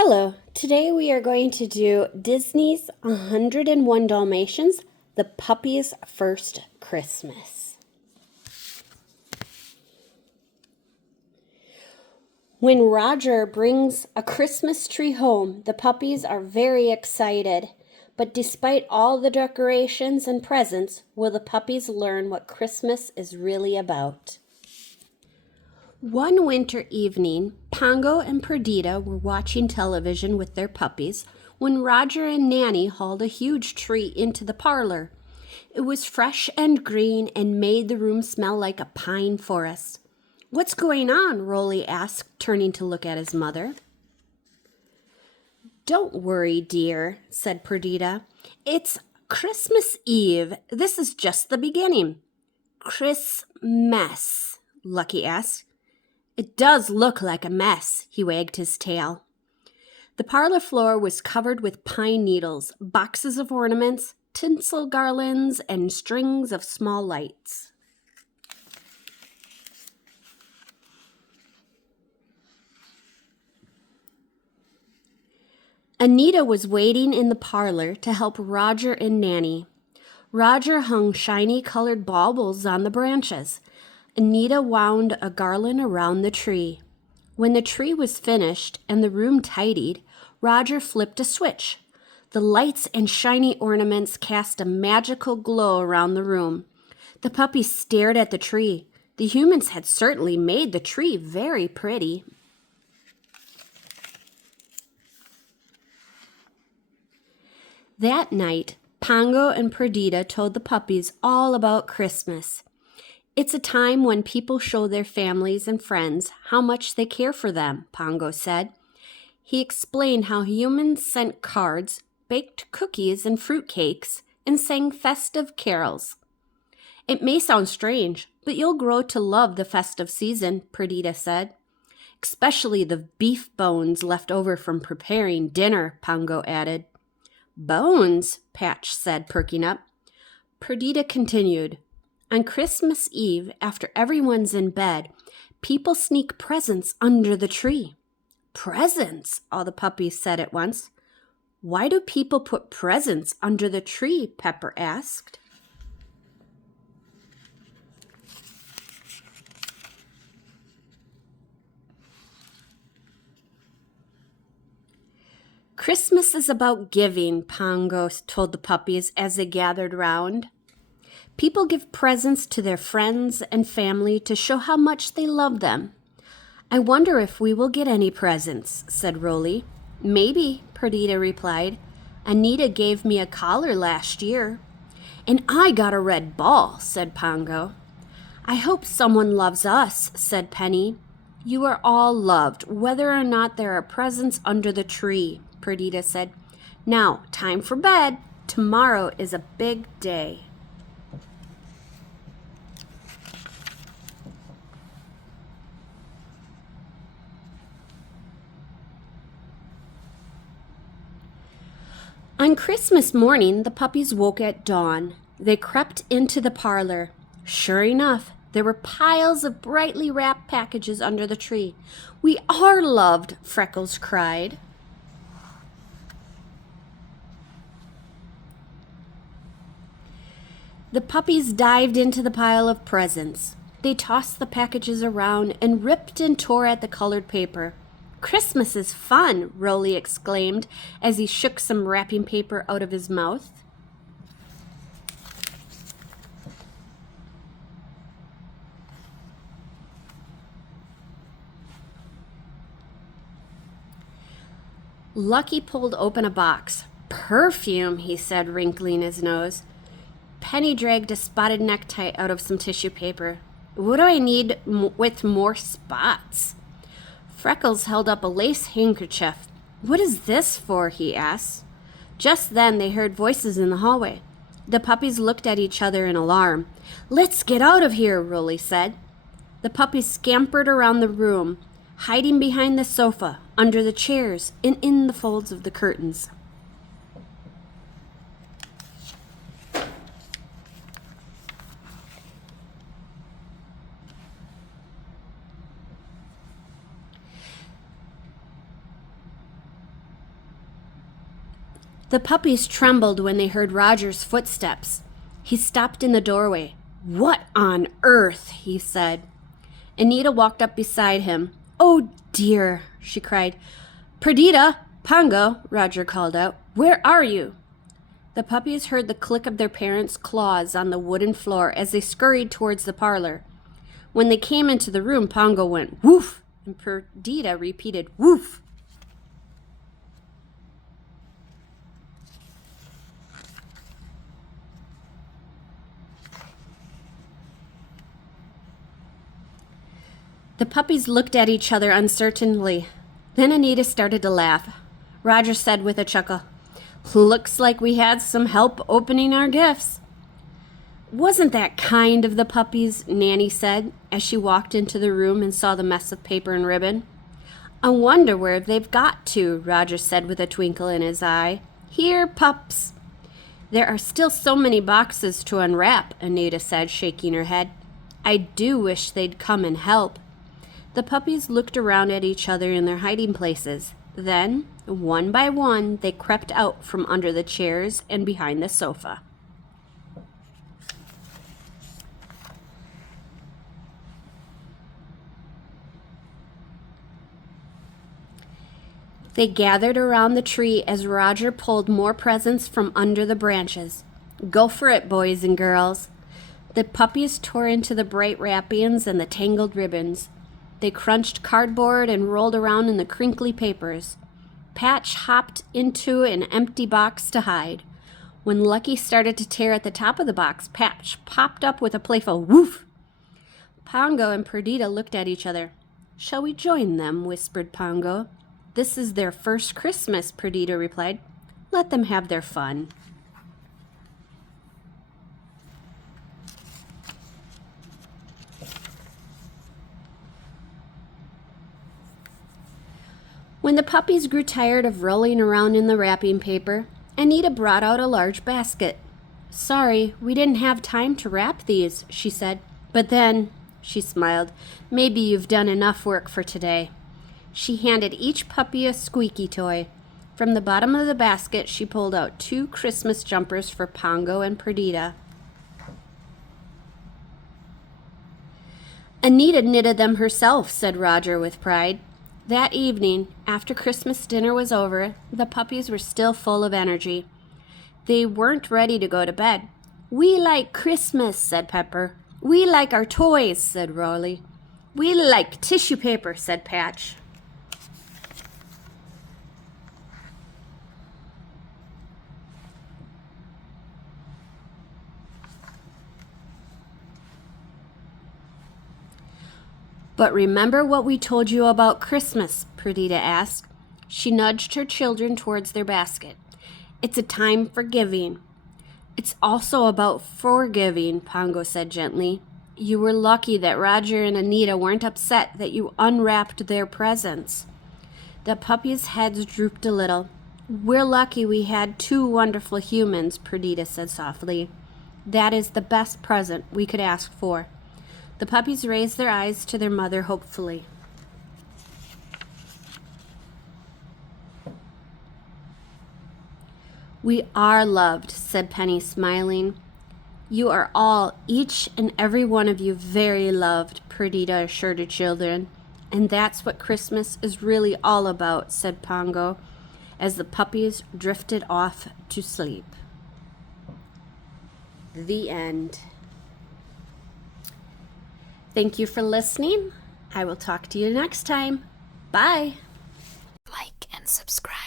Hello, today we are going to do Disney's 101 Dalmatians, the Puppies' First Christmas. When Roger brings a Christmas tree home, the puppies are very excited. But despite all the decorations and presents, will the puppies learn what Christmas is really about? One winter evening, Pongo and Perdita were watching television with their puppies when Roger and Nanny hauled a huge tree into the parlor. It was fresh and green and made the room smell like a pine forest. "What's going on?" Rolly asked, turning to look at his mother. "Don't worry, dear," said Perdita. "It's Christmas Eve. This is just the beginning." "Christmas?" Lucky asked. "It does look like a mess," he wagged his tail. The parlor floor was covered with pine needles, boxes of ornaments, tinsel garlands, and strings of small lights. Anita was waiting in the parlor to help Roger and Nanny. Roger hung shiny colored baubles on the branches. Anita wound a garland around the tree. When the tree was finished and the room tidied, Roger flipped a switch. The lights and shiny ornaments cast a magical glow around the room. The puppies stared at the tree. The humans had certainly made the tree very pretty. That night, Pongo and Perdita told the puppies all about Christmas. "It's a time when people show their families and friends how much they care for them," Pongo said. He explained how humans sent cards, baked cookies and fruitcakes, and sang festive carols. "It may sound strange, but you'll grow to love the festive season," Perdita said. "Especially the beef bones left over from preparing dinner," Pongo added. "Bones?" Patch said, perking up. Perdita continued. "On Christmas Eve, after everyone's in bed, people sneak presents under the tree." "Presents?" all the puppies said at once. "Why do people put presents under the tree?" Pepper asked. "Christmas is about giving," Pongo told the puppies as they gathered round. "People give presents to their friends and family to show how much they love them." "I wonder if we will get any presents," said Rolly. "Maybe," Perdita replied. "Anita gave me a collar last year." "And I got a red ball," said Pongo. "I hope someone loves us," said Penny. "You are all loved, whether or not there are presents under the tree," Perdita said. "Now, time for bed. Tomorrow is a big day." On Christmas morning, the puppies woke at dawn. They crept into the parlor. Sure enough, there were piles of brightly wrapped packages under the tree. "We are loved," Freckles cried. The puppies dived into the pile of presents. They tossed the packages around and ripped and tore at the colored paper. "Christmas is fun," Rolly exclaimed as he shook some wrapping paper out of his mouth. Lucky pulled open a box. "Perfume," he said, wrinkling his nose. Penny dragged a spotted necktie out of some tissue paper. "What do I need with more spots?" Freckles held up a lace handkerchief. "What is this for?" he asked. Just then they heard voices in the hallway. The puppies looked at each other in alarm. "Let's get out of here," Rolly said. The puppies scampered around the room, hiding behind the sofa, under the chairs, and in the folds of the curtains. The puppies trembled when they heard Roger's footsteps. He stopped in the doorway. "What on earth?" he said. Anita walked up beside him. "Oh, dear," she cried. "Perdita! Pongo!" Roger called out. "Where are you?" The puppies heard the click of their parents' claws on the wooden floor as they scurried towards the parlor. When they came into the room, Pongo went, "Woof!" and Perdita repeated, "Woof!" The puppies looked at each other uncertainly. Then Anita started to laugh. Roger said with a chuckle, "Looks like we had some help opening our gifts." "Wasn't that kind of the puppies?" Nanny said as she walked into the room and saw the mess of paper and ribbon. "I wonder where they've got to," Roger said with a twinkle in his eye. "Here, pups." "There are still so many boxes to unwrap," Anita said, shaking her head. "I do wish they'd come and help." The puppies looked around at each other in their hiding places. Then, one by one, they crept out from under the chairs and behind the sofa. They gathered around the tree as Roger pulled more presents from under the branches. "Go for it, boys and girls." The puppies tore into the bright wrappings and the tangled ribbons. They crunched cardboard and rolled around in the crinkly papers. Patch hopped into an empty box to hide. When Lucky started to tear at the top of the box, Patch popped up with a playful woof. Pongo and Perdita looked at each other. "Shall we join them?" whispered Pongo. "This is their first Christmas," Perdita replied. "Let them have their fun." When the puppies grew tired of rolling around in the wrapping paper, Anita brought out a large basket. "Sorry, we didn't have time to wrap these," she said. "But then," she smiled, "maybe you've done enough work for today." She handed each puppy a squeaky toy. From the bottom of the basket, she pulled out 2 Christmas jumpers for Pongo and Perdita. "Anita knitted them herself," said Roger with pride. That evening, after Christmas dinner was over, the puppies were still full of energy. They weren't ready to go to bed. "We like Christmas," said Pepper. "We like our toys," said Rolly. "We like tissue paper," said Patch. "But remember what we told you about Christmas?" Perdita asked. She nudged her children towards their basket. "It's a time for giving." "It's also about forgiving," Pongo said gently. "You were lucky that Roger and Anita weren't upset that you unwrapped their presents." The puppies' heads drooped a little. "We're lucky we had 2 wonderful humans," Perdita said softly. "That is the best present we could ask for." The puppies raised their eyes to their mother hopefully. "We are loved," said Penny, smiling. "You are all, each and every one of you, very loved," Perdita assured her children. "And that's what Christmas is really all about," said Pongo, as the puppies drifted off to sleep. The end. Thank you for listening. I will talk to you next time. Bye. Like and subscribe.